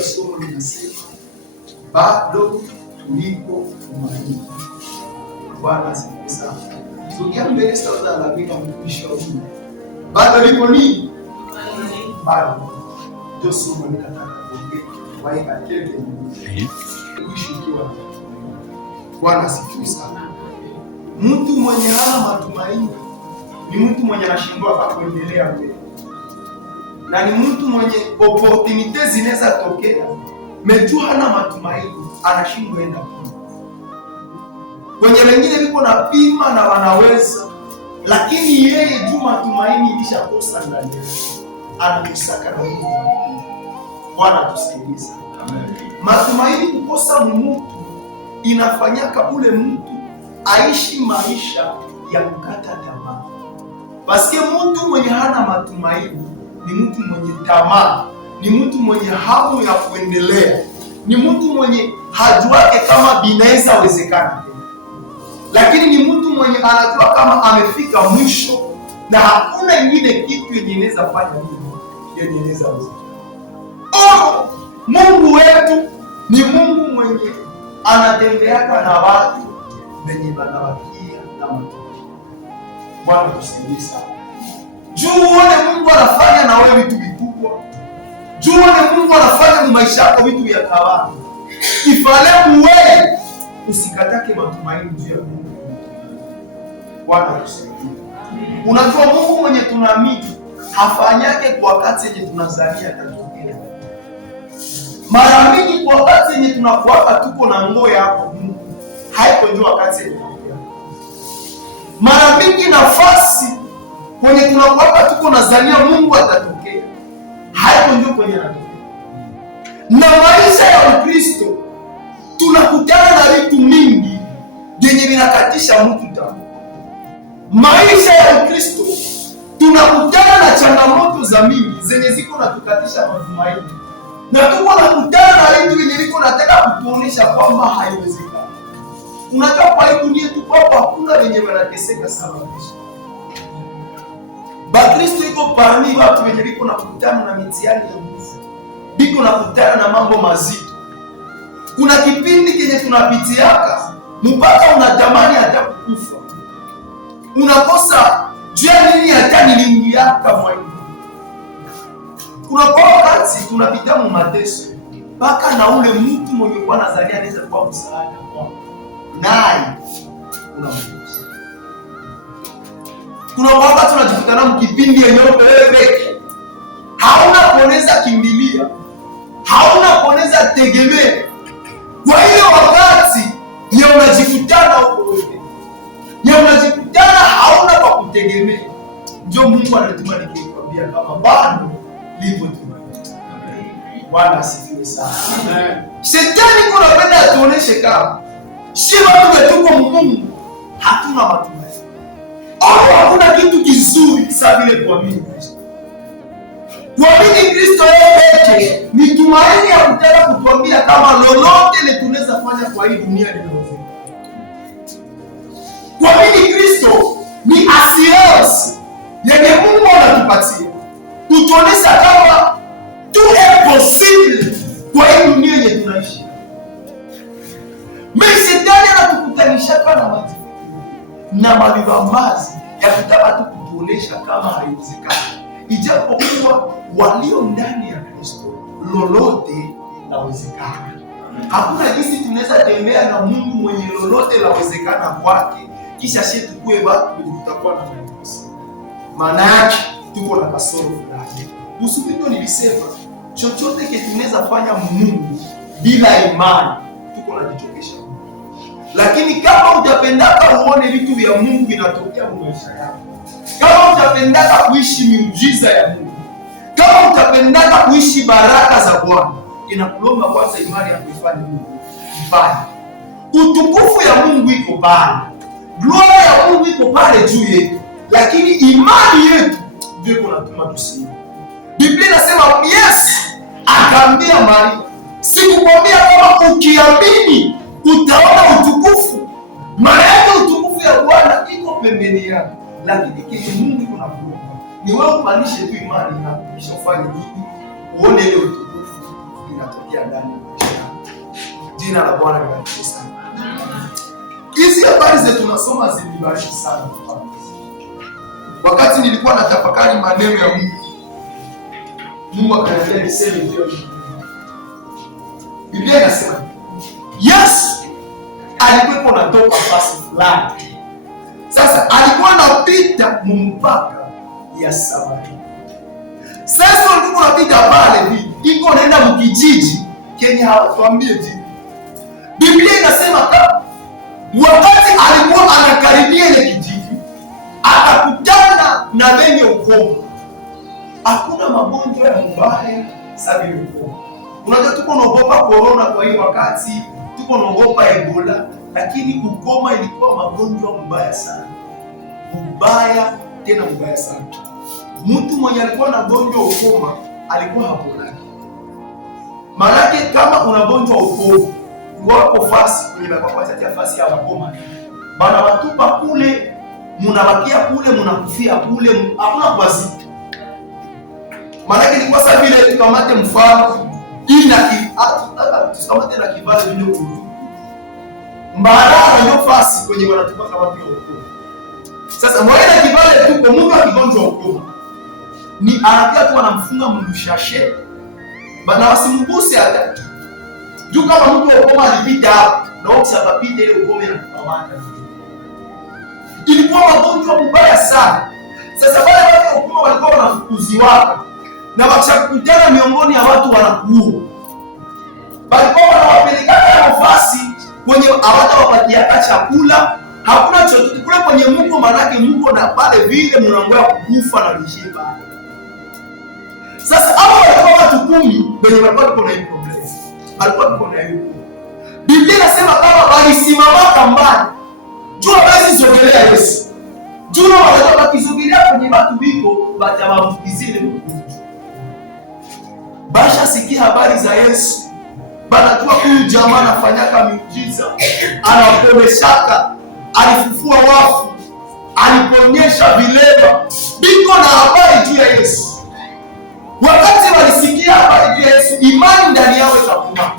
ya somo linasema bado tuliko tumaini. Bwana asifiwe sana. Sogea mbele sasa na mimi mtumishi wa Mungu. Bado liko nini? Bado. Ndio somo ninataka kuongea. Waika kile kushikiwa. Bwana asifiwe sana. Mtu mwenye hana matumaini ni mtu mwenye anashindwa kuendelea mbele. Na ni mtu mwenye opportunities zinaweza tokea. Mejua hana matumaini, anashindwa enda mbele. Kwenye wengine wiko na pima na wanaweza, lakini yeye juu matumaini ilishakosa ndani yake. Anakusaka na Mungu. Bwana tusaidie. Amen. Matumaini kukosa mtu inafanyaka ule mtu aishi maisha ya kukata tamaa. Paske mtu mwenye hana matumaini ni mtu mwenye tamaa, ni mtu mwenye hamu ya kuendelea, ni mtu mwenye hajuake kama binaweza wezekana. Lakini ni mtu mwenye anajua kama amefika mwisho na hakuna ingine kitu yenye inaweza fanya hivyo, yenye inaweza wezekana. Mungu wetu ni Mungu mwenye anatembeaka na watu wenye wanawakia na matumaini. Bwana tusaidie sana. Juu uone Mungu anafanya na wewe vitu vikubwa. Juu uone Mungu anafanya mu maisha yako vitu vya kawaida. Ifale wewe usikatake matumaini juu ya Mungu. Bwana tusaidie. Unajua Mungu mwenye tunaamini hafanyake kwa wakati yenye tunazalia atatokea. Mara mingi kwa wakati yenye tunakuwa tuko na ngoo yako Mungu haiko ndio wakati yenye tunakuwa. Mara mingi nafasi kwenye tunakuwa tuko na zalia Mungu atatokea. Haiko ndio kwenye anatokea. Na maisha ya Ukristo tunakutana na vitu mingi yenye vinakatisha mtu tamaa. Maisha ya Ukristo tunakutana na changamoto za mingi zenye ziko na tukatisha matumaini. Na tuko nakutana na vitu vyenye viko nataka kutuonesha kwamba haiwezekani. Unajua kwa hii dunia tuko hapa hakuna wenye wanateseka sana maisha. Bakristo iko parmi watu wenye viko nakutana na mitihani ya Mungu. Biko nakutana na mambo mazito. Kuna kipindi kenye tunapitiaka mpaka unatamani hata kukufa. Unakosa jua nini hata niliingiaka mwaini. Kuna kwa wakati tunapita mu mateso mpaka na ule mtu mwenye kwa Nazaria anaweza kuwa msaada kwa naye unamgusa. Kuna wakati tunajikutana mkipindi yenye upeleke hauna kuoneza kimbilia, hauna kuoneza tegemea. Kwa hiyo wakati ya unajikutana huko wewe, ya unajikutana hauna kwa kutegemea, ndio Mungu anatuma nikikwambia kama bado lipo tumaini. Bwana asifiwe sana. Amen. Shetani kuna penda atuoneshe kama shima tuko Mungu hatuna matumaini. Hakuna kitu kizuri kisa vile kuamini Kristo. Kuamini Kristo yeye pekee ni tumaini ya kutaka kutuambia kama lolote ile tunaweza fanya kwa hii dunia linawezekana. Kuamini Kristo ni assurance yenye Mungu anatupatia. Kutuonesha kama tout est possible kwa hii dunia yenye tunaishi. Mimi shetani anatukutanisha kana watu na mavivambazi ya kutaka tu kutuonesha kama haiwezekani. Ijapokuwa walio ndani ya Kristo lolote lawezekana. Hakuna jinsi tunaweza tembea na Mungu mwenye lolote lawezekana kwake kisha shetu kuwe watu tutakuwa na makosa. Maana yake tuko na kasoro fulani. Usipito nilisema chochote kile tunaweza fanya Mungu bila imani tuko na jichokesha. Lakini kama utapendaka uone vitu vya Mungu vinatokea kwa maisha yako, kama utapendaka kuishi miujiza ya Mungu, kama utapendaka kuishi baraka za Bwana, inakulomba kwanza imani ya kufanya Mungu mbali. Utukufu ya Mungu iko pale, gloria ya Mungu iko pale juu yetu, lakini imani yetu ndio inatuma tusiwe. Biblia inasema Yesu akaambia Maria, sikukwambia kama ukiamini utaona utukufu. Maana yake utukufu ya Bwana iko pembeni yako, lakini kile Mungu kuna kuomba ni wewe upanishe tu imani na kisha ufanye nini uone ile utukufu kinatokea ndani ya maisha yako. Jina la Bwana libarikiwe sana. Hizi habari zetu tunasoma zilibariki sana. Wakati nilikuwa natafakari maneno ya Mungu akaniambia niseme ndio. Biblia inasema Yesu alikuwa anatoka nafasi fulani. Sasa alikuwa anapita mpaka ya Samaria. Sasa alikuwa anapita pale hivi, iko naenda mkijiji Kenya, hawatuambie jini. Biblia inasema kama wakati alikuwa anakaribia ile kijiji, akakutana na wenye ukoma. Hakuna magonjwa ya mbaya sababu ya ukoma. Unajua tuko naogopa corona kwa hiyo wakati, tuko naogopa Ebola, lakini ukoma ilikuwa magonjwa mbaya sana. Mbaya tena mbaya sana. Mtu mwenye alikuwa na gonjwa ukoma alikuwa hapona. Maana kama unagonjwa ukoma, wako fasi kwenye mapapati ya fasi ya wakoma. Bana watupa kule, mnabakia kule, mnakufia kule, hakuna kwazi. Maana ilikuwa sawa vile tukamate mfano ili na tusikamate na kibali ndio kutu. Mbara ndio fasi kwenye wanatupa kama watu ukoma. Sasa mwaenda kibali tu kwa Mungu akigonjwa ukoma. Ni anakia tu anamfunga mlushashe. Bana wasimguse hata. Juu kama mtu ukoma alipita hapo, na ukisababisha ile ukoma na kupamata. Ilikuwa magonjwa mbaya sana. Sasa wale watu ukoma walikuwa wanafukuziwa. Na wakishakutana miongoni ya watu wanakuua. Walikuwa wanawapelekana nafasi kwenye hawatawapatia chakula. Hakuna chochote kule kwenye Mungu, manake Mungu na pale vile mnangoja kukufa na mishipa. Sasa hapo walikuwa watu 10 wenye walikuwa kuna hiyo problem. Walikuwa kuna hiyo. Biblia inasema kama walisimama mbali. Jua basi sogelea Yesu. Jua walikuwa wakisogelea kwenye watu biko batamamkizile Mungu. Basha sikia habari za Yesu. Banajua huyu jamaa anafanyaka miujiza, anapomeshaka, alifufua wafu, aliponyesha vilema. Biko na habari juu ya Yesu. Wakati walisikia habari juu ya Yesu, imani ndani yao ikakua.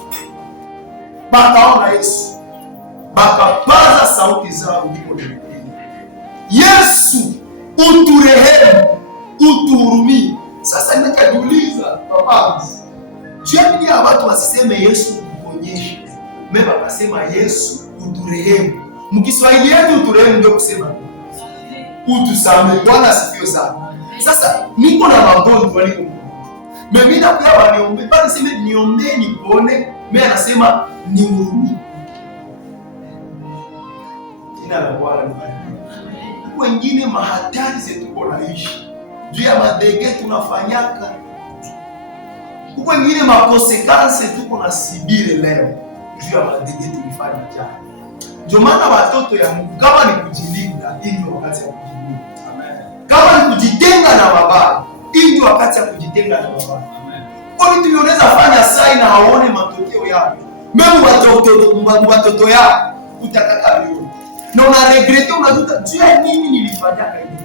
Bakaona Yesu, bakapaza sauti zao ndipo ndio. Yesu, uturehemu, utuhurumie. Sasa nikajiuliza baba, je, ya watu wasiseme Yesu kuponyesha? Mimi bakasema Yesu uturehemu. Mkiswahili yetu uturehemu ndio kusema utusamehe. Bwana asifiwe sana. Sasa niko na magonjwa niko. Mimi na pia waniombe, bali sema niombe nipone. Mimi anasema nihurumie. Jina la Bwana libarikiwe. Wengine mahatari zetu tuko naishi. Juu ya madege tunafanyaka. Huko wengine makonsekansi tuko na sibire leo. Juu ya madege tulifanya jana. Ndio maana watoto ya Mungu kama ni kujilinda, hii ndio wakati ya kujilinda. Amen. Kama ni kujitenga na mabaya, hii ndio wakati ya kujitenga na mabaya. Amen. Kwa nini tunaweza fanya sai na haone matokeo yake? Mimi watoto yao utakata leo. Na una regrete, unajuta juu ya nini nilifanya hivi.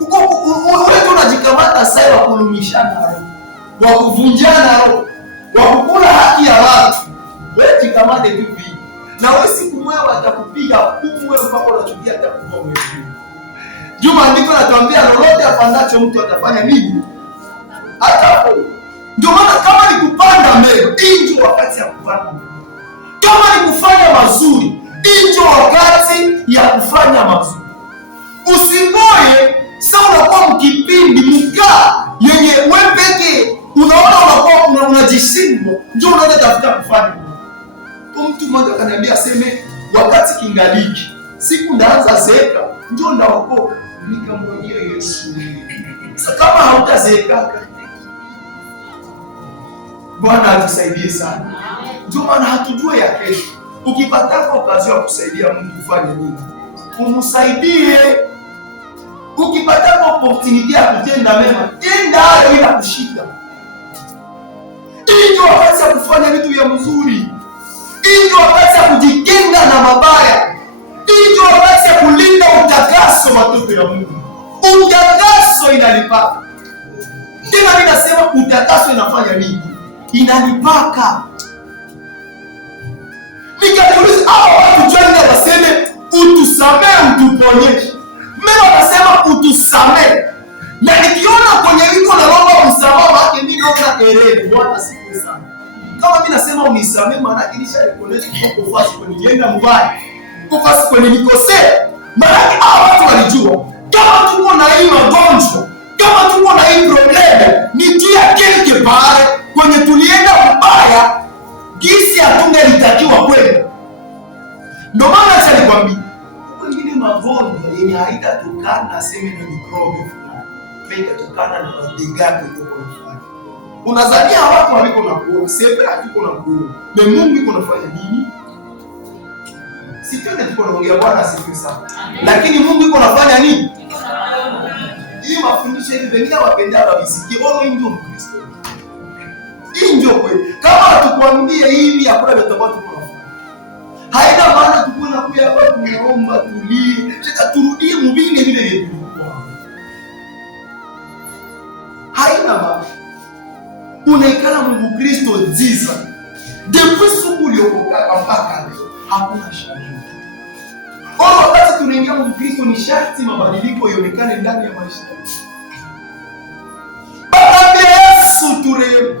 Uko wewe tunajikamata sai wa kulumishana roho, wa kuvunjana roho, wa kukula haki ya watu. Wewe jikamate tu hivi. Na wewe siku moja watakupiga hukumu wewe mpaka unachukia atakuwa wewe. Juma andiko natuambia lolote afandacho mtu atafanya nini? Hata ndio maana kama ni kupanda mbele, ndio wakati ya kupanda mbele. Kama ni kufanya mazuri, ndio wakati ya kufanya mazuri. Usingoje sasa unakuwa mkipindi mkaa yenye wewe peke unaona unakuwa unajishindwa, ndio unaanza tafuta kufanya. Mtu mmoja akaniambia aseme wakati kingaliki, siku ndaanza zeeka ndio ndaokoka. Nikamwambia Yesu, sasa kama hautazeeka, Bwana atusaidie sana. Ndio maana hatujue ya kesho. Ukipata okazi ya kusaidia mtu ufanye nini? Umsaidie. Ukipata opportunity ya kutenda mema, tenda hayo bila kushika. Ndio wakati ya kufanya vitu vya mzuri. Ndio wakati ya kujikinga na mabaya. Ndio wakati ya kulinda utakaso watoto ya Mungu. Utakaso inalipa. Tena ninasema utakaso inafanya nini? inanipaka. Nikajiuliza, hao watu jana waseme utusamee, utuponyeshe. Mimi wanasema utusamee. Na nikiona kwenye liko na roho msamaha wake mimi naona ereni. Bwana siku sana. Kama mimi nasema unisamee, maana yake nisharekonesha kwa kufasi kwenye yenda mbaya. Kufasi kwenye nikosea. Maana yake hao watu walijua kama tuko na hii magonjwa, kama tuko na hii probleme, nitia kelke pale kwenye tulienda mbaya, gisi hatungelitakiwa kwenda. Ndio maana acha nikwambie, wengine magonjwa yenye haitatokana sema na mikrobi fulani, haitatokana na madigati kutoka fulani. Unazania watu waliko na kuona, sema hatuko na kuona. Na Mungu yuko anafanya nini? Sitende tuko naongea Bwana asifiwe sana. Lakini Mungu yuko anafanya nini? Hii mafundisho hivi wengine wapendao wabisikie, wao ndio Mkristo. Hii ndio kweli. Kama tukwambie hivi hakuna tutakuwa tunafanya. Haina maana tuko na kuya hapa tunaomba tulie, sasa turudie mvile vile vilivyokuwa. Haina maana. Unaikana Mungu Kristo ziza. Depuis siku uliokoka mpaka leo hakuna shaka. Wakati tunaingia Mungu Kristo ni sharti mabadiliko yaonekane ndani ya maisha yetu. Baada ya Yesu turehemu.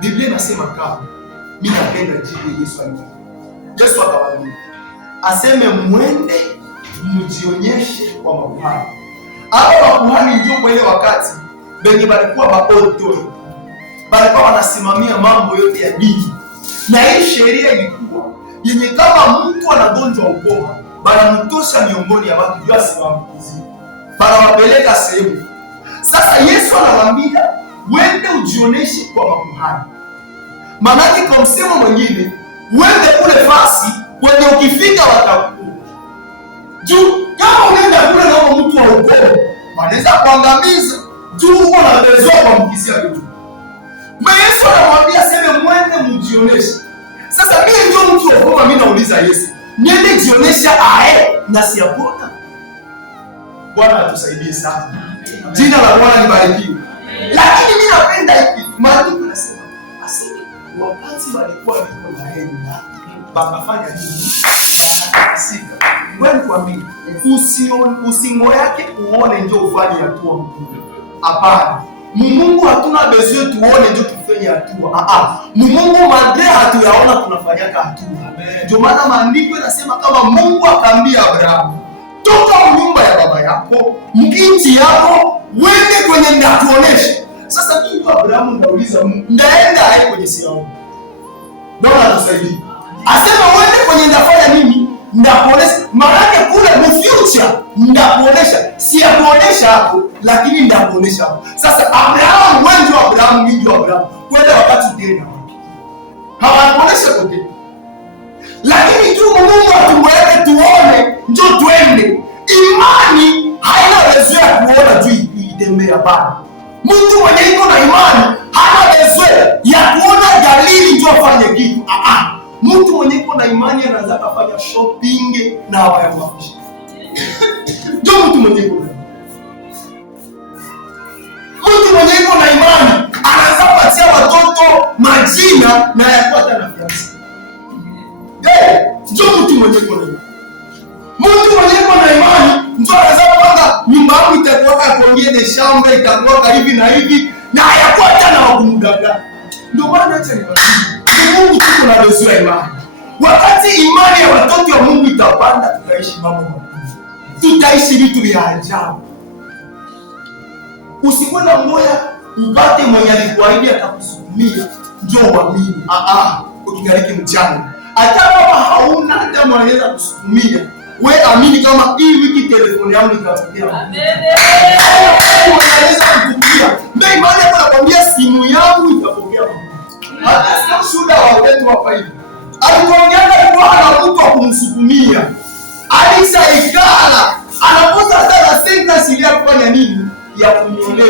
Biblia inasema kama mimi napenda jibu Yesu alivyosema. Yesu akawaambia aseme mwende mjionyeshe kwa makuhani. Hao makuhani ndio kwa ile wakati wenye walikuwa maautority. Walikuwa wanasimamia mambo yote ya dini. Na hii sheria ilikuwa yenye kama mtu anagonjwa ukoma, banamtosha miongoni ya watu juu asiwaambukizie. Banawapeleka sehemu. Sasa Yesu anawaambia wende ujioneshe kwa makuhani. Manake kwa msemo mwingine, wende kule fasi kwenye ukifika watakuwa. Juu kama unaenda kule na mtu wa ukoma, wanaweza kuangamiza. Juu uko na uwezo wa kuambukizia vitu. Yesu anamwambia sema mwende mjioneshe. Sasa mimi ndio mtu wa ukoma, mimi nauliza Yesu, niende jionesha na siapona? Bwana atusaidie sana. Jina la Bwana libarikiwe. Lakini mimi napenda hiki. Maandiko yanasema asili wakati walikuwa wanaenda bakafanya nini? Bakasika. Wewe tuambie, usingo yake uone ndio ufanye hatua. Hapana. Mungu hatuna besoin tuone ndio tufanye hatua. Mungu madre hatuyaona tunafanyaka hatua. Ndio maana maandiko yanasema kama Mungu akaambia Abrahamu, toka nyumba ya baba yako, mkinchi yako, wende kwenye ndakuonesha. Sasa mimi kwa Abrahamu nauliza Mungu, ndaenda kwenye siao. Ndio anatusaidia. Asema wende kwenye ndafanya nini? Ndakuonesha. Maana kule mu future ndakuonesha. Si akuonesha hapo, lakini ndakuonesha hapo. Sasa Abrahamu, wewe ndio Abrahamu, mimi ndio Abrahamu. Kwenda wakati tena wapi? Hawakuonesha kote. Lakini tu Mungu atuweke tuone, ndio twende. Imani haina uwezo ya kuona tu itembea bana. Mtu mwenye iko na imani hana uwezo ya kuona dalili ndio afanye kitu. Mtu mwenye iko na imani anaweza kufanya shopping na hawaya mafushi. Ndio mtu mwenye iko. Mtu mwenye iko na imani anaweza kupatia watoto majina na yafuata na fiansi. Ndio mtu mwenye iko na imani. Mtu mwenye iko na imani ndio anaweza kupanga nyumba yako itakuwa kongene shamba itakuwa hivi na hivi na hayafuata na wakumdanganya. Ndio maana acha nikwambie, Mungu tuko na uwezo wa imani. Wakati imani ya watoto wa Mungu itapanda, tutaishi mambo makubwa. Tutaishi vitu vya ajabu. Usikuwe na moyo upate mwenye alikuahidi atakusukumia ndio uamini. Ukigariki mchana. Hata kama hauna hata mwanaweza kusukumia, wewe amini kama hii wiki telefoni yangu itatokea. Amen. Unaweza kukumbia. Mimi imani hapa nakwambia simu yangu itapokea. Hata sio shuhuda wa wetu hapa hivi. Alipoongea kwa mtu wa kumsukumia. Alisaikala. Anapoza hata senta silia kufanya nini? Ya kumwondoa.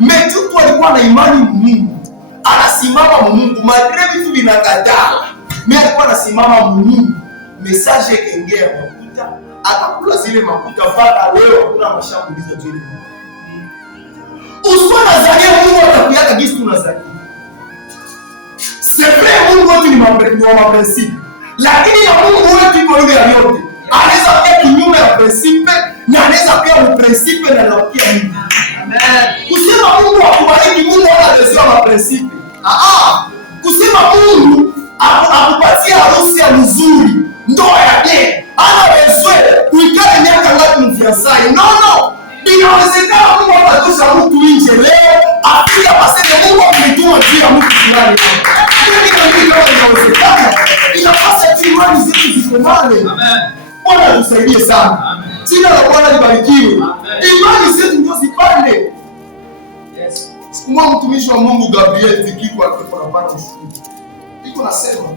Mtu alikuwa na imani Mungu. Anasimama Mungu. Madre vitu vinakataa. Mimi alikuwa anasimama Mungu. Message kengea makuta. Atakula zile makuta mpaka leo hakuna mashambulizi tena. Usiwe na zalia Mungu atakuyaga gisi tunazalia. maprinsipe, lakini ya Mungu wetu iko yule ya yote. Anaweza kuwa kinyume ya prinsipe na anaweza kuwa mprinsipe na anawakia Mungu. Amen. Kusema Mungu akubariki, Mungu anatetea maprinsipe. Kusema Mungu akupatia harusi ya nzuri, ndoa yake, ana wewe uikale miaka ngapi mfiasai? No. Inawezekana Mungu atatosha mtu nje leo, afika paseme Mungu ametuma juu ya mtu fulani. Inawezekana. Inapasa imani zetu zikomane. Amen. Bwana tusaidie sana. Jina la Bwana libarikiwe. Imani zetu ndio zipande. Yes. Siku moja mtumishi wa Mungu Gabriel Tikiko alikuwa anapata ushuhuda. Iko nasema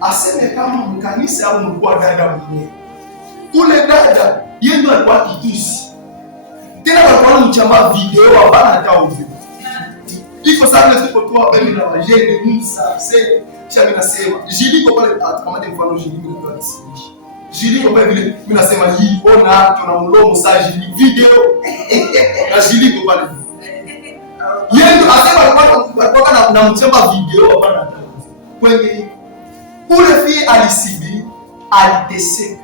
aseme kama mkanisa au mkuu dada mwenyewe. Ule dada yeye ndio alikuwa kitusi. Tena alikuwa mchamba video hapana hata uzi. Iko sana tulipotoa bemi na wajeni Musa sasa kisha mimi nasema jiliko pale kama mfano jiliko ndio tunasimisha. Jiliko pale vile mimi nasema hii ona tuna mlomo sasa jiliko video na jiliko pale. Yeye ndio asema alikuwa na mchamba video hapana hata uzi. Kwenye ule fie alisibi aliteseka.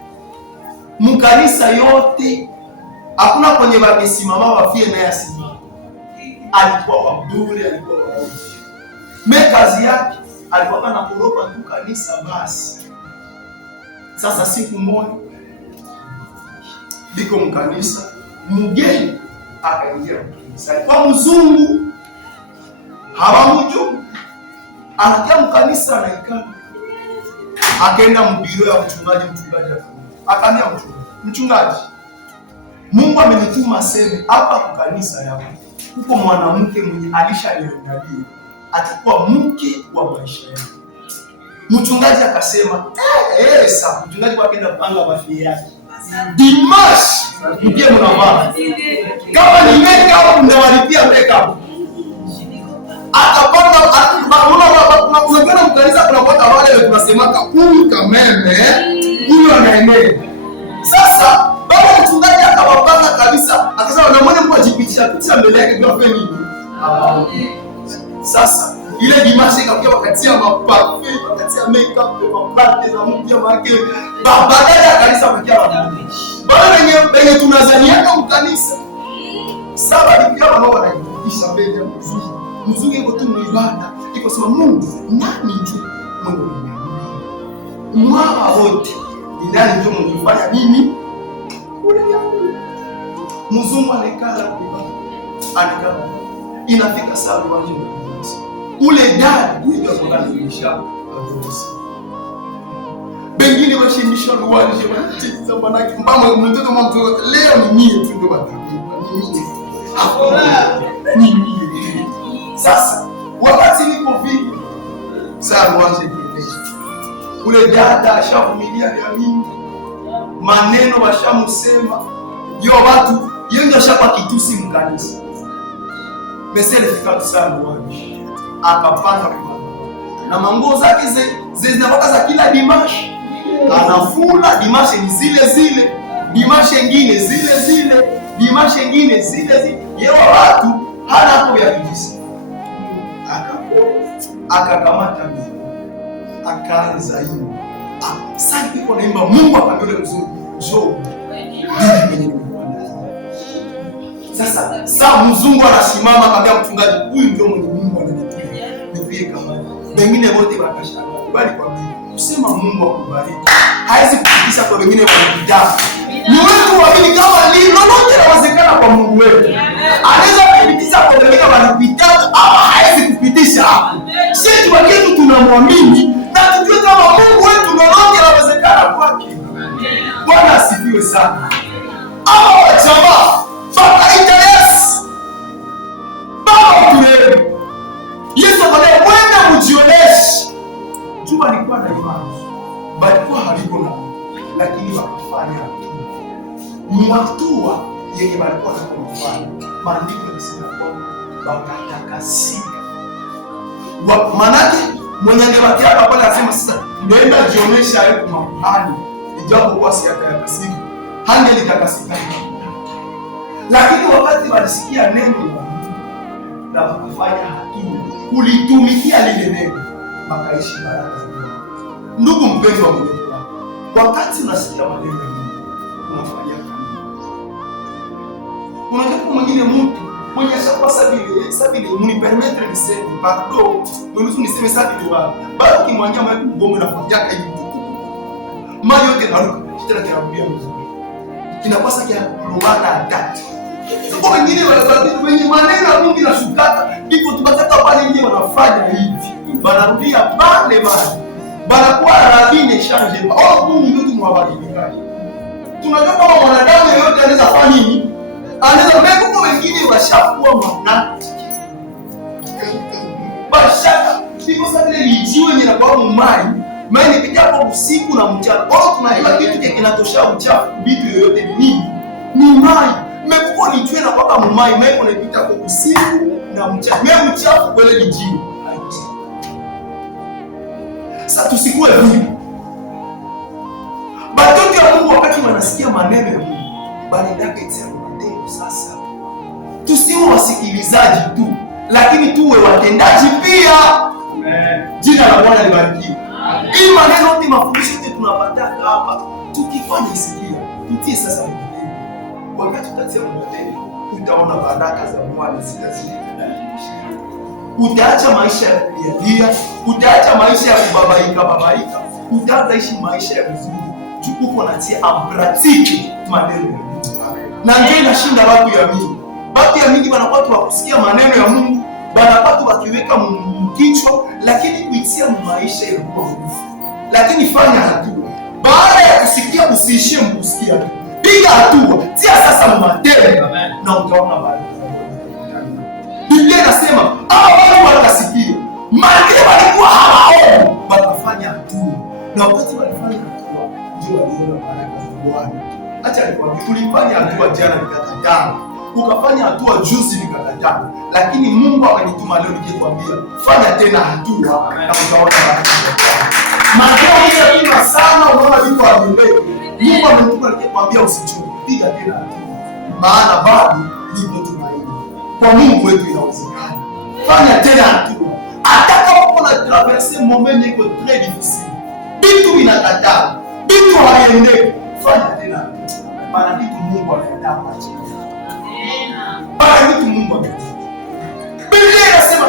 Mkanisa yote hakuna kwenye wamesimama wafie naye asimama. Alikuwa wa bure, alikuwa wa ofi. Kazi yake alikuwa na kuropa tu kanisa basi. Sasa siku moja biko mkanisa mgeni akaingia mkanisa. Alikuwa mzungu hawamjui. Anakia mkanisa anaikana. Akaenda mbiro ya mchungaji akania mchungaji, Mungu amenituma aseme hapa kwa kanisa yako huko mwanamke mwenye alishaniangalia atakuwa mke wa maisha yako. Mchungaji akasema sasa mchungaji akaenda panga mafia yake. Dimash mke mnavaa kama ni makeup mnawalipia makeup. Atapanga unaona mkanisa kunapata wale tunasemaka huyu kameme huyu anaenea. Sasa baba mchungaji akawapanga kabisa, akasema na mwana mko ajipitisha mbele yake ndio afanye nini? Sasa ile dimashi ikakuwa wakatia mapafu, wakatia makeup, mapate za mpya wake. Baba dada kanisa wakia wana. Baba wenye tunazaniana mkanisa. Sasa ndio wao wanajipitisha mbele ya mzungu. Mzungu yuko tu mwibada. Iko sema Mungu nani njoo Mungu ni mwa wote. Ni nani njoo Mungu fanya nini? Mzungu anekala kuibada. Anekala. Inafika saa uwanja. Ule dada ndio anakulisha agosi. Bengine washimisha uwanja wanatiza manaki mbama mtoto mwa mtoto leo ni mie tu ndio batakiwa. Ni mie. Hakuna. Ni mie. Sasa wakati niko vipi? Saa uwanja kipesa. Ule dada ashavumilia ya mingi. Maneno washamusema. Yo watu yeye ashapa kitusi mkanisa. Mesele fika sana uwanja. Akapanga na manguo zake zinawaka za kila dimashi. Anafula dimashi ni zile dimashi nyingine zile dimashi nyingine zile yeye watu hana hapo ya kujisi. Akakamata mimi akaanza hiyo. Sasa ndipo naimba Mungu akamwambia mzuri njoo. Sasa mzungu anasimama akamwambia mchungaji huyu ndio mwenye Mungu ananitumia. Nipie kama wengine wote wakashangaa. Bali kwa mimi kusema Mungu akubariki haizi kufikisha kwa wengine wanapita. Ni wewe waamini kama lolote linawezekana kwa Mungu wetu. Anaweza kufikisha kwa wengine wanapita ama haizi kupitisha hapo. Sisi wakitu tunamwamini na tujue kama Mungu wetu lolote linawezekana kwake. Bwana asifiwe sana. Jamaa fakaita Yesu. Baba tuelewe. Yesu akamwambia kwenda mjioneshe. Juma alikuwa na imani. Balikuwa haliko na lakini wakafanya mwatua yenye balikuwa na kufanya. Maandiko yanasema kwamba wakatakasika. Manake mwenye angebakia hapa pale anasema sasa nenda jionesha hapo mahali. Ijapo kwa siaka ya kasika. Hande litakasika. Lakini wakati walisikia neno la Mungu na wakafanya hatua kulitumikia lile neno wakaishi baraka za Mungu. Ndugu mpendwa wa Mungu, wakati unasikia maneno ya Mungu unafanya nini? Unajua mwingine mtu mwenye ashakuwa sabili mnipermettre niseme pardon, mnusu niseme sabili wa bado kimwanja mwa mgongo na fanyaka hivi maji yote naruka tena kinarudia mzuri kinapasa kia kulumana atati. Sio wengine wanasababisha wenye maneno ya Mungu na shukaka ndipo tupataka pale nje wanafanya hivi banarudia pale banakuwa rabine change au Mungu ndio tumwabadilikaje. Tunajua kama mwanadamu yeyote anaweza fanya nini, anaweza mbegu wengine washakuwa mwanati bashaka siko sasa ile lijiwe ni kwa mumai maana nipita kwa usiku na mchana. Au tunajua kitu kinatosha uchafu vitu yoyote ni nini? Ni mai. Mmekuwa nijue na kwa mumai mai unapita kwa usiku na mchana. Mimi uchafu kwele lijiwe. Sasa tusikue hivi. Watoto wa Mungu wakati wanasikia maneno ya Mungu banaenda katika matendo. Sasa tusiwe wasikilizaji tu, lakini tuwe watendaji pia. Amen. Jina la Bwana libarikiwe. Hii maneno yote mafundisho yote tunapata hapa tukifanya isikia. Tutie sasa matendo. Wakati tutatia matendo utaona baraka za Bwana zitazidi. Utaacha maisha ya kulia, utaacha maisha ya kubabaika, utaanza ishi maisha ya vizuri. Uko natia ampratiki maneno ya Mungu. Na ndio inashinda watu ya mingi. Watu ya mingi wanakuwa tu wakusikia maneno ya Mungu, wanapata wakiweka mkichwa, lakini kuitia maisha ya Mungu. Lakini fanya hatua. Baada ya kusikia usiishie mkusikia. Piga hatua. Tia sasa matendo na utaona baraka. Biblia inasema hao watu watasikia. Maana walikuwa hawaoni, watafanya hatua. Na wakati walifanya hatua, ndio waliona baraka za Bwana. Acha nikwambie, tulifanya hatua jana nikakataa. Ukafanya hatua juzi nikakataa. Lakini Mungu amenituma leo nikikwambia, fanya tena hatua na utaona baraka za Bwana. Matendo yake sana unaona vitu havimbe. Mungu amenituma nikikwambia usichoke. Piga tena hatua. Maana bado nipo tumaini. Kwa Mungu wetu inawezekana. Fanya tena hatua. Hata kama kuna traverse moment iko très difficile. Vitu vinakataa. Vitu haviendeki. Fanya tena hatua. Maana kitu Mungu anaandaa kwa ajili yako. Amen. Maana kitu Mungu anaandaa. Biblia inasema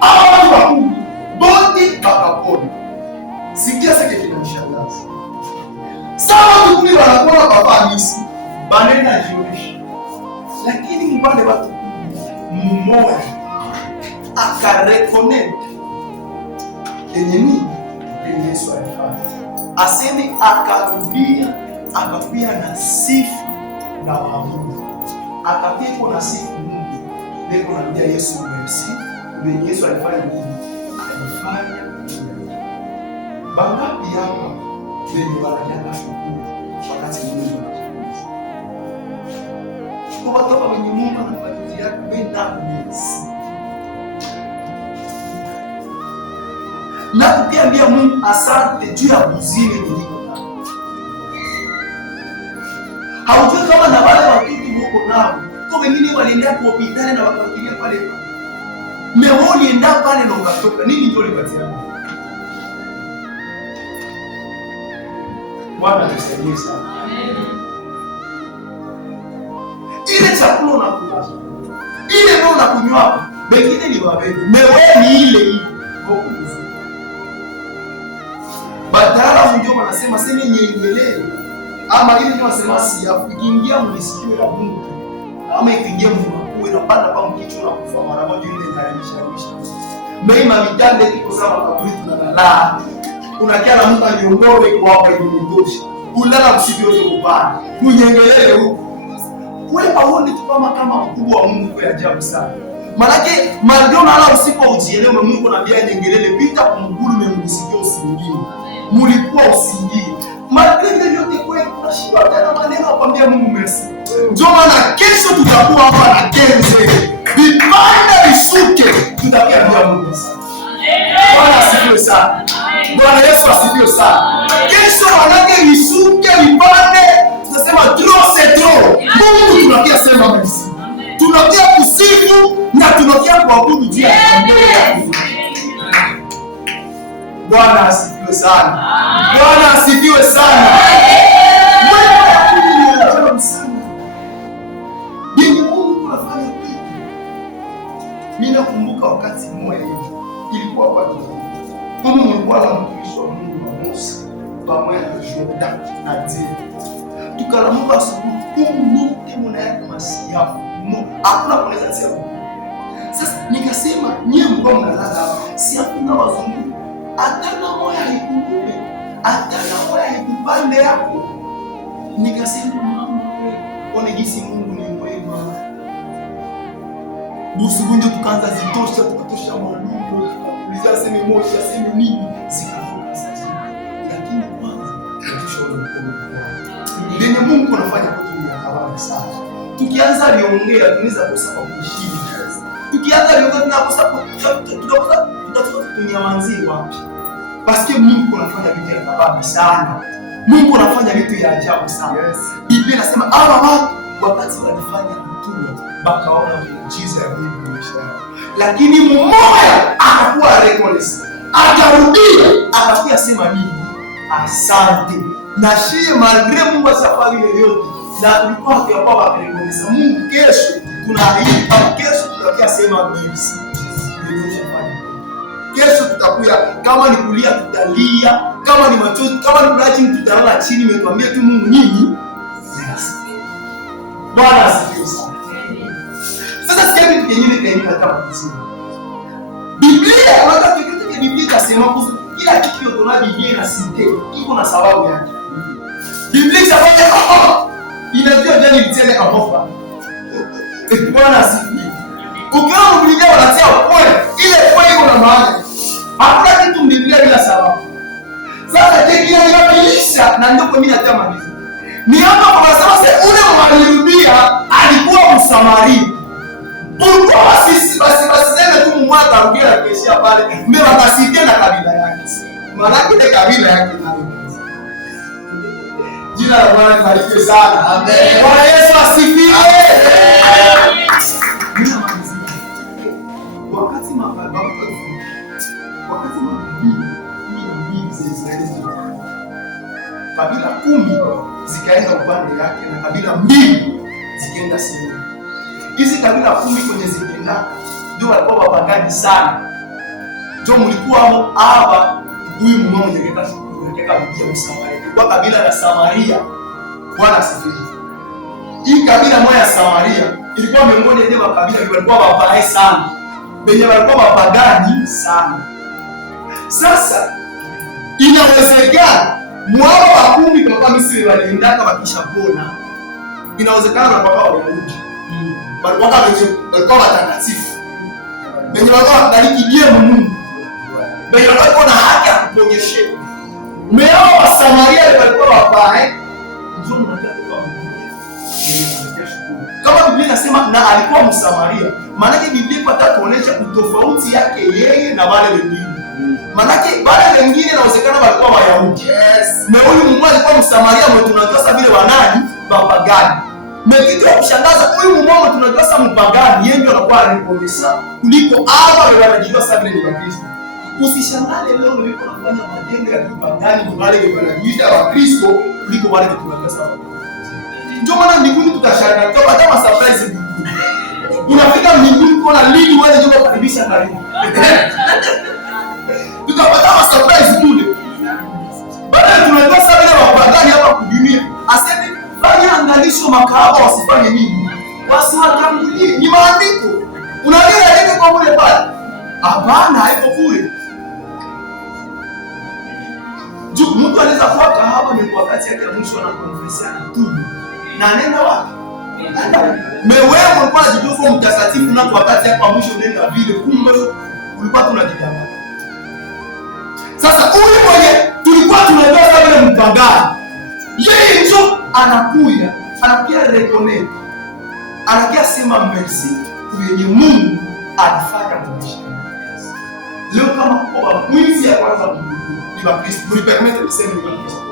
hao watu wa Mungu wote wakapona. Sikia sasa kinanishangaza. Sawa tukuli wanakuwa baba misi. Banenda jionyesha. Lakini mbale watu mmoja akareconnect kenye nini kenye Yesu alifanya. Aseme akapia na sifa na Mungu. Akapia na sifa Mungu. Ndio anambia Yesu merci. Ndio Yesu alifanya nini? Alifanya bangapi hapa ndio wanataka shukuru wakati Mungu kwa watu wa Mungu anafuatilia kwenda Yesu. Na kukiambia Mungu asante juu ya uzima niliko nao. Haujui kama na wale watoto wako nao. Kwa wengine walienda kwa hospitali na wakafikiria pale. Meoni enda pale na ukatoka. Nini ndio lipatia? Bwana tusaidie sana. Amen. Ile chakula unakula. Ile ndio unakunywa. Wengine ni wabebe. Meweni ile. Badala ndio wanasema sema nyenyelee. Ama ile ndio wanasema siafu ikiingia mlisikio la Mungu. Ama ikiingia Mungu inapanda kwa mkicho na kufa mara moja ile inaisha. Mema vitande kiko sawa kaburi tunalala. Unakia na mtu aliongore kwa hapa imetosha. Ulala msivyo yote kupanda. Kunyengelele huko. Wewe haoni tu kama mkubwa wa Mungu kwa ajabu sana. Manake Mariona ala usipo ujielewe Mungu anambia nyengelele pita kumguru mmesikia usingie. Mulikuwa usingie. Matendo yote kwa tunashindwa tena maneno akwambia Mungu merci. Ndio maana kesho tutakuwa hapa na kenze. Vipanda visuke tutakia Mungu sana. Bwana asifiwe sana. Bwana Yesu asifiwe sana. Kesho manake visuke vipande tunasema trop c'est trop. Mungu tunakia sema merci. Tunakia kusifu na tunakia kuabudu juu ya mbele yake. Bwana asifiwe sana. Bwana asifiwe sana. Yenye Mungu anafanya kitu. Mimi nakumbuka wakati mmoja ilikuwa kwa kama mlikuwa na mtumishi wa Mungu wa Musa pamoja na Jordan na Tini. Tukalamuka asubuhi wote mnaenda masiafu. Hakuna kunaweza sema. Sasa nikasema nyie mko mnalala hapa. Si hakuna wazungu. Hata na moyo haikukume. Hata na moyo haikupande yako. Nikasema mama wewe, jinsi Mungu ni mwema. Busugunje tukaanza zitosha tukatosha malundo. Tukakuliza sema moja sema nini? Zikavuka sasa. Lakini kwanza tushaona kwa Lenye Mungu anafanya kwa dunia kabisa sana. Tukianza liongea tunaweza kosa kwa kushindi. Tukianza liongea tunakosa tunyamazie wapi? Basi Mungu anafanya vitu vya kabisa sana. Mungu anafanya vitu vya ajabu sana. Biblia inasema hawa watu wakati walifanya mtume bakaona miujiza ya Mungu maisha yao. Lakini mmoja akakuwa reckless. Akarudia akakia sema nini? Asante. Na shie malgré Mungu asafari yoyote na tulikuwa tukiapa waperekonisa Mungu kesho tunaahidi kesho tutakia sema mimi. Kesho tutakuya kama ni kulia tutalia, kama ni machozi, kama ni kulaji tutalala chini, nimekwambia tu Mungu nini? Bwana asifiwe sana. Sasa sikia kitu kingine kaini kama kusema. Biblia wakati kitu Biblia inasema kuhusu kila kitu yote na Biblia inasite iko na sababu yake. Biblia sababu inajua jani litende kamofa. Bwana asifiwe. Ukiona Biblia wanatia kweli, ile kweli iko na maana. Hakuna kitu Biblia bila sababu. Sasa tekia inaisha na ndio kwa mimi natamani. Ni hapa kwa sababu ule mwalirudia alikuwa Msamaria. Pourquoi basi tena tu mwaka rudia kesha pale. Mbele akasikia na kabila yake. Maana ile kabila yake na jina la Bwana libarikiwe sana. Amen. Bwana Yesu asifiwe. Wakati kabila 10 zikaenda upande yake na kabila 2 zikaenda sehemu. Hizi kabila 10 kwenye zikaenda ndio walikuwa wapangani sana. Ndio mlikuwa hapa huyu mmoja mwenye kaka mdia Msamaria. Kwa kabila la Samaria. Bwana asifiwe. Hii kabila moja ya Samaria ilikuwa miongoni mwa makabila walikuwa wabaya sana. Benye walikuwa wapagani sana. Sasa inawezekana mwao wa 10 kwa Misri waliendaka wakishapona. Inawezekana na baba Wayahudi. Walikuwa watakatifu. Benye walikuwa wabarikiwe Mungu. Benye walikuwa na haki ya kuponyesha. Mwao wa Samaria walikuwa wabaya. Ndio mnataka kama Biblia inasema na alikuwa Msamaria. Maana Biblia inataka kuonesha utofauti yake yeye na wale wengine. Maana wale wengine inawezekana walikuwa Wayahudi. Na huyu mmoja alikuwa Msamaria, mwe tunajua sasa vile wanani wapagani. Kitu cha kushangaza huyu mmoja tunajua sasa mpagani, yeye ndio anakuwa anakuonyesha kuliko hawa wanajua sasa vile ni Wakristo. Usishangale leo unapofanya matendo ya kipagani wale wanajiita Wakristo kuliko wale tunajua sasa. Ndio maana mbinguni tutashangaa tutapata surprise. Unafika mbinguni kuna lini wale ndio kukaribisha karibu. Tutapata surprise kule. Baada tunajua sasa vile wapagani hapa kudunia. Aseme fanya angalisho makahaba wasifanye nini? Wasiwatangulie. Ni maandiko. Unalia nini kwa kule pale? Hapana, haiko kule. Mtu anaweza kuwa kahaba ni kwa wakati yake ya mwisho na konfesia na tubu. Na nenda wapi? Wewe ulikuwa unajitoa mtakatifu na kwa wakati yako mwisho unaenda vile kumbe ulikuwa tunajidamba. Sasa huyu mwenye tulikuwa tunajua kama vile mpagani. Yeye ndio anakuja reconnect. Anakia sema merci kwenye Mungu anafanya maisha. Leo kama kwa mwizi ya kwanza ni Wakristo, mlipermete niseme ni Wakristo.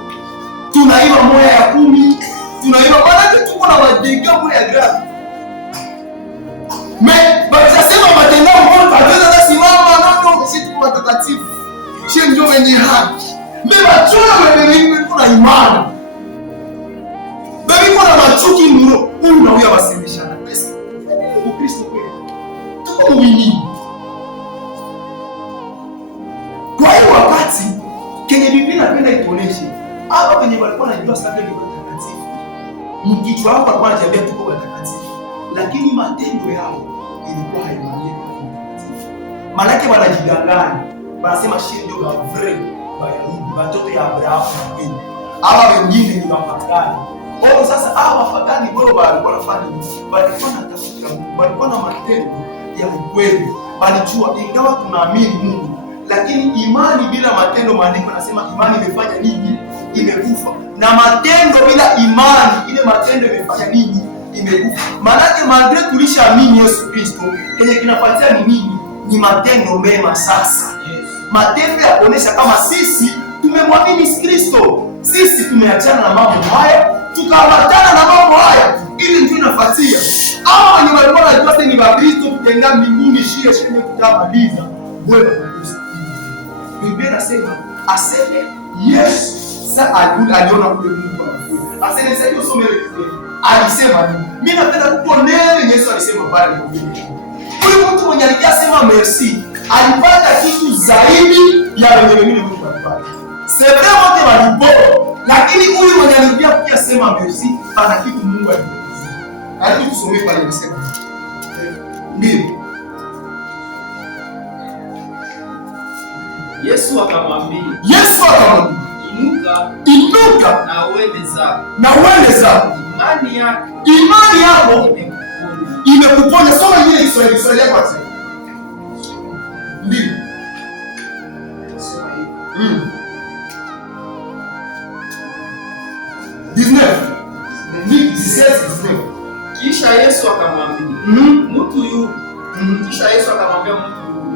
Tunaiba moya ya 10. Tunaiba maana tuko na wadega moya ya grave. Basi sema matendo mbona tunaweza kusimama nao sisi kwa watakatifu. shie ndio wenye haki. Mbeba chua wewe kuna imani. Bebe kuna machuki mno. Huyu na huyu wasemeshana. Pesa. Ukristo kweli. Tuko mwini. Kwa hiyo wakati kenye Biblia inapenda ituoneshe, hapa kwenye walikuwa wanajua sana ni watakatifu. Mkichwa wao walikuwa wanajiambia tuko watakatifu. Lakini matendo yao ilikuwa haimaanishi watakatifu. Maana yake wanajidanganya. Wanasema shie ndio bavre, Bayahudi, watoto ya Abrahamu na wengine. Hawa wengine ni wapagani. Kwa sasa hawa wapagani wao walikuwa wanafanya walikuwa wanatafuta Mungu, walikuwa na matendo ya ukweli. Walijua ingawa tunaamini Mungu, lakini imani bila matendo, maandiko yanasema imani imefanya nini? Imekufa. Na matendo bila imani, ile matendo imefanya nini? Imekufa. Maana yake madre tulishaamini Yesu Kristo, kenye kinafuatia ni nini? Ni matendo mema sasa. Matendo ya kuonesha kama sisi tumemwamini Kristo. Sisi tumeachana na mambo haya, tukaambatana na mambo haya, ili ndio inafuatia. Hao wenye walikuwa wanajua ni Wakristo tutaenda mbinguni shie shie kutamaliza. Wewe kabisa. Biblia inasema aseme Yesu sasa aliona kule Mungu anakuja. Aseme sasa hiyo somo ile alisema nini? Mimi napenda kuponea Yesu alisema pale kwa Biblia. Huyu mtu mwenye alikasema merci alipata kitu zaidi ya wengine Mungu alipata. Sema wote walipo, lakini huyu mwenye alikuja kusema merci ana kitu Mungu alipata. Hadi tusomee pale anasema. Ndio. Yesu akamwambia, inuka na uende zako. Imani yako imekuponya. Soma ile Kiswahili yako sasa. Ndio. Sema hivi. 19. Kisha Yesu akamwambia mtu yule,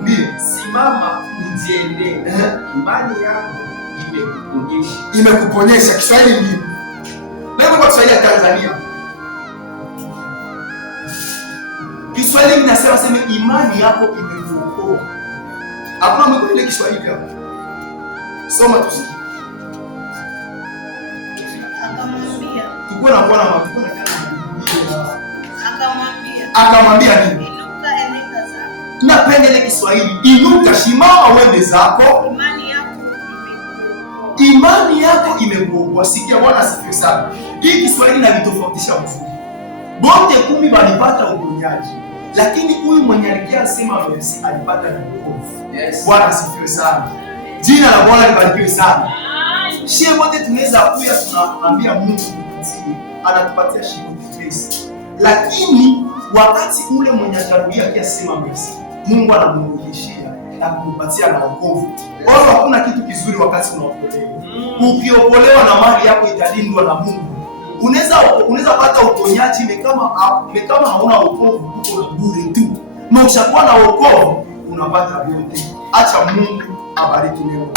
ndio, simama ujiende, imani yako imekuponyesha. Imekuponyesha. Kiswahili ndio. Leo kwa Kiswahili ya Tanzania. Kiswahili kinasema sema imani yako imekuokoa. Hakuna mwingine Kiswahili hapo. Soma tusikie. Akamwambia. Tukua na bwana matuko na akamwambia nini? Inuka enenda zako. Napenda ile Kiswahili. Inuka, simama uende zako. Imani yako imekuokoa. Sikia, Bwana asifiwe sana. Hii Kiswahili inalitofautisha vizuri. Bote 10 walipata uponyaji, lakini huyu mwenye aliyesema merci alipata na wokovu. Yes. Bwana asifiwe sana. Jina la Bwana libarikiwe sana. Shie wote tunaweza kuja tunaambia Mungu anatupatia grace. Lakini wakati ule mwenye atarudia akisema merci, Mungu anamrudishia na kumpatia na wokovu. Kwa hiyo hakuna kitu kizuri wakati unaokolewa. Ukiokolewa na mali yako italindwa na Mungu. Unaweza pata uponyaji kama hauna wokovu, uko na bure tu. Na ukishakuwa na wokovu unapata vyote. Acha Mungu abariki leo.